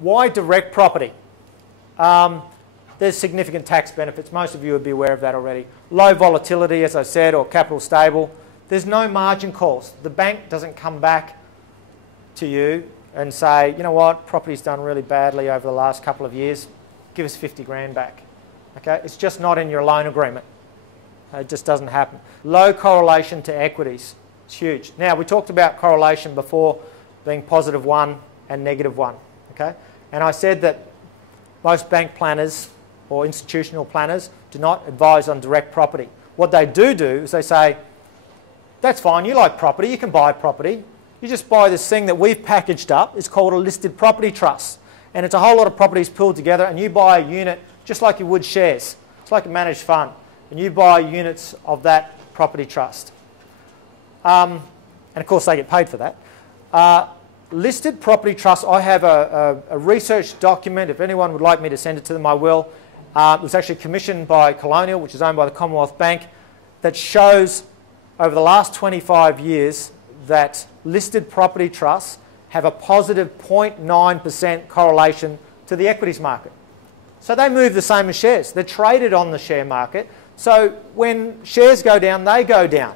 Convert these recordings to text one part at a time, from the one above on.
Why direct property? There's significant tax benefits. Most of you would be aware of that already. Low volatility, as I said, or capital stable. There's no margin calls. The bank doesn't come back to you and say, you know what, property's done really badly over the last couple of years, give us 50 grand back. Okay? It's just not in your loan agreement. It just doesn't happen. Low correlation to equities. It's huge. Now, we talked about correlation before being +1 and -1. Okay? And I said that most bank planners or institutional planners do not advise on direct property. What they do is they say, that's fine, you like property, you can buy property. You just buy this thing that we've packaged up. It's called a listed property trust. And it's a whole lot of properties pulled together, and you buy a unit just like you would shares. It's like a managed fund. And you buy units of that property trust. And of course, they get paid for that. Listed property trust, I have a research document. If anyone would like me to send it to them, I will. It was actually commissioned by Colonial, which is owned by the Commonwealth Bank, that shows over the last 25 years that listed property trusts have a positive 0.9% correlation to the equities market. So they move the same as shares. They're traded on the share market. So when shares go down, they go down.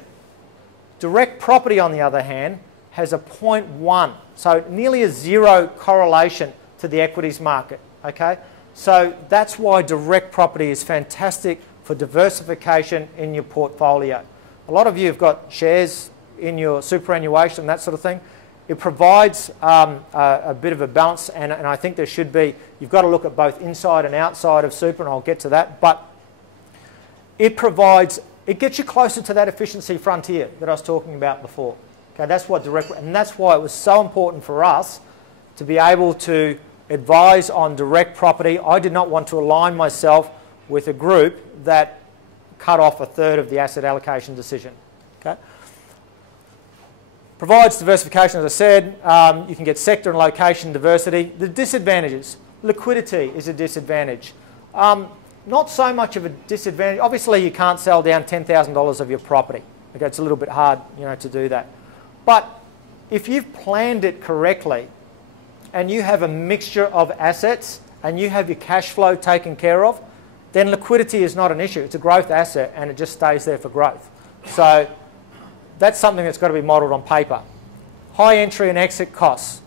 Direct property, on the other hand, has a 0.1, so nearly a 0 correlation to the equities market. Okay? So that's why direct property is fantastic for diversification in your portfolio. A lot of you have got shares in your superannuation, that sort of thing. It provides a bit of a balance, and I think there should be. You've got to look at both inside and outside of super, and I'll get to that. But it gets you closer to that efficiency frontier that I was talking about before. Okay, that's what and that's why it was so important for us to be able to advise on direct property. I did not want to align myself with a group that cut off a third of the asset allocation decision. Okay? Provides diversification, as I said. You can get sector and location diversity. The disadvantages. Liquidity is a disadvantage. Not so much of a disadvantage. Obviously, you can't sell down $10,000 of your property. Okay, it's a little bit hard, to do that. But if you've planned it correctly and you have a mixture of assets and you have your cash flow taken care of, then liquidity is not an issue. It's a growth asset and it just stays there for growth. So that's something that's got to be modelled on paper. High entry and exit costs.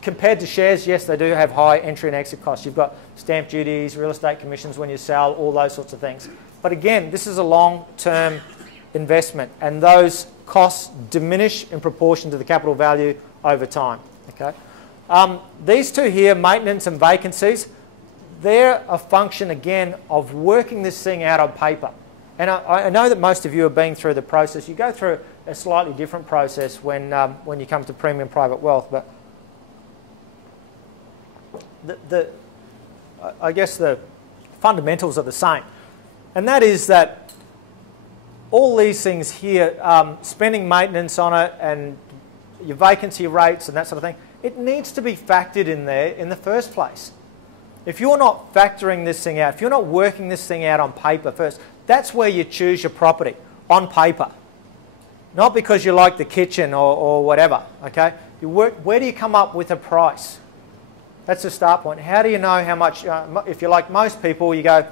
Compared to shares, yes, they do have high entry and exit costs. You've got stamp duties, real estate commissions when you sell, all those sorts of things. But again, this is a long-term investment, and those costs diminish in proportion to the capital value over time. Okay? These two here, maintenance and vacancies, they're a function, again, of working this thing out on paper. And I know that most of you have been through the process. You go through a slightly different process when you come to premium private wealth, but I guess the fundamentals are the same. And that is that all these things here, spending maintenance on it and your vacancy rates and that sort of thing, it needs to be factored in there in the first place. If you're not factoring this thing out, if you're not working this thing out on paper first, that's where you choose your property, on paper. Not because you like the kitchen or whatever, okay? Where do you come up with a price? That's the start point. How do you know how much, if you're like most people, you go,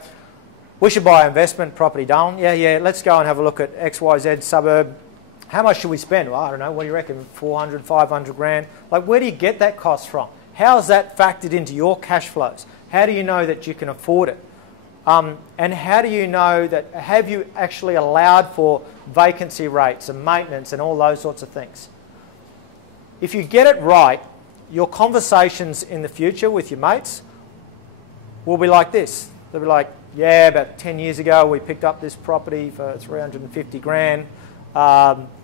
we should buy investment property, Darren. Yeah, let's go and have a look at XYZ suburb. How much should we spend? Well, I don't know, what do you reckon, 400, 500 grand? Like, where do you get that cost from? How is that factored into your cash flows? How do you know that you can afford it? And how do you know that, have you actually allowed for vacancy rates and maintenance and all those sorts of things? If you get it right, your conversations in the future with your mates will be like this. They'll be like, yeah, about 10 years ago we picked up this property for 350 grand.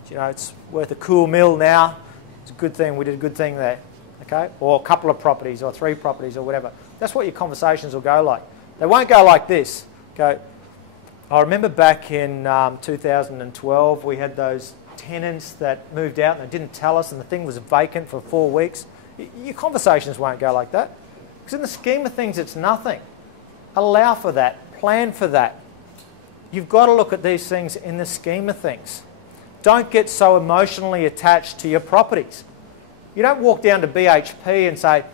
It's worth a cool mil now. It's a good thing, we did a good thing there. Okay? Or a couple of properties or 3 properties or whatever. That's what your conversations will go like. They won't go like this. Go, I remember back in 2012 we had those tenants that moved out and they didn't tell us and the thing was vacant for 4 weeks. Your conversations won't go like that. Because in the scheme of things, it's nothing. Allow for that. Plan for that. You've got to look at these things in the scheme of things. Don't get so emotionally attached to your properties. You don't walk down to BHP and say,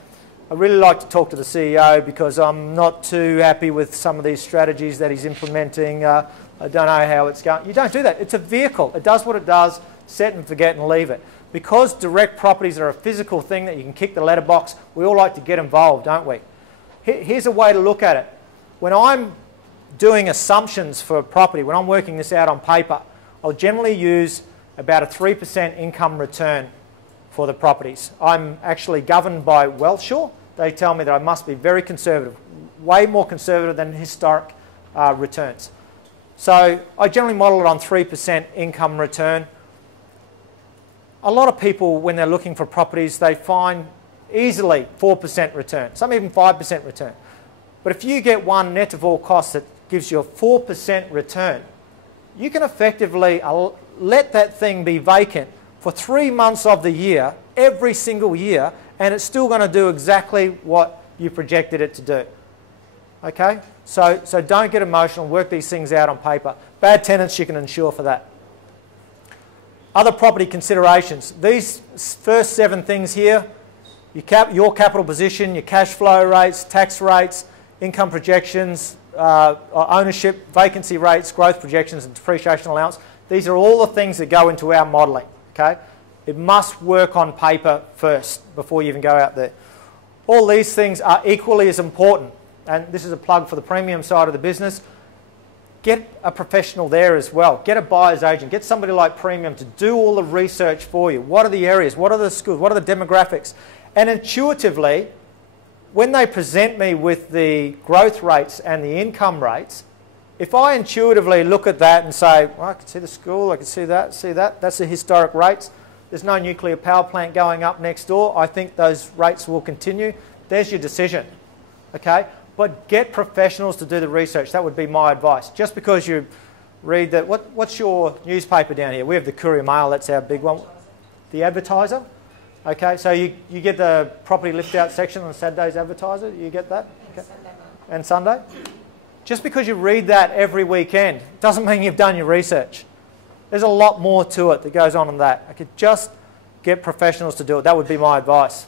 I really like to talk to the CEO because I'm not too happy with some of these strategies that he's implementing. I don't know how it's going. You don't do that. It's a vehicle. It does what it does, set and forget and leave it. Because direct properties are a physical thing that you can kick the letterbox, we all like to get involved, don't we? Here's a way to look at it. When I'm doing assumptions for a property, when I'm working this out on paper, I'll generally use about a 3% income return for the properties. I'm actually governed by Wealthshore. They tell me that I must be very conservative, way more conservative than historic returns. So I generally model it on 3% income return. A lot of people, when they're looking for properties, they find easily 4% return, some even 5% return. But if you get one net of all costs that gives you a 4% return, you can effectively let that thing be vacant for 3 months of the year, every single year, and it's still going to do exactly what you projected it to do. Okay? So don't get emotional, work these things out on paper. Bad tenants, you can insure for that. Other property considerations. These first 7 things here, your capital position, your cash flow rates, tax rates, income projections, ownership, vacancy rates, growth projections and depreciation allowance. These are all the things that go into our modelling. Okay? It must work on paper first before you even go out there. All these things are equally as important, and this is a plug for the premium side of the business. Get a professional there as well. Get a buyer's agent. Get somebody like Premium to do all the research for you. What are the areas? What are the schools? What are the demographics? And intuitively, when they present me with the growth rates and the income rates, if I intuitively look at that and say, well, I can see the school, I can see that, that's the historic rates. There's no nuclear power plant going up next door. I think those rates will continue. There's your decision. Okay? But get professionals to do the research. That would be my advice. Just because you read that, what's your newspaper down here? We have the Courier Mail, that's our big one. The Advertiser. Okay, so you get the property lift out section on Saturday's Advertiser. You get that? Okay. And Sunday? Just because you read that every weekend doesn't mean you've done your research. There's a lot more to it that goes on in that. I could just get professionals to do it. That would be my advice.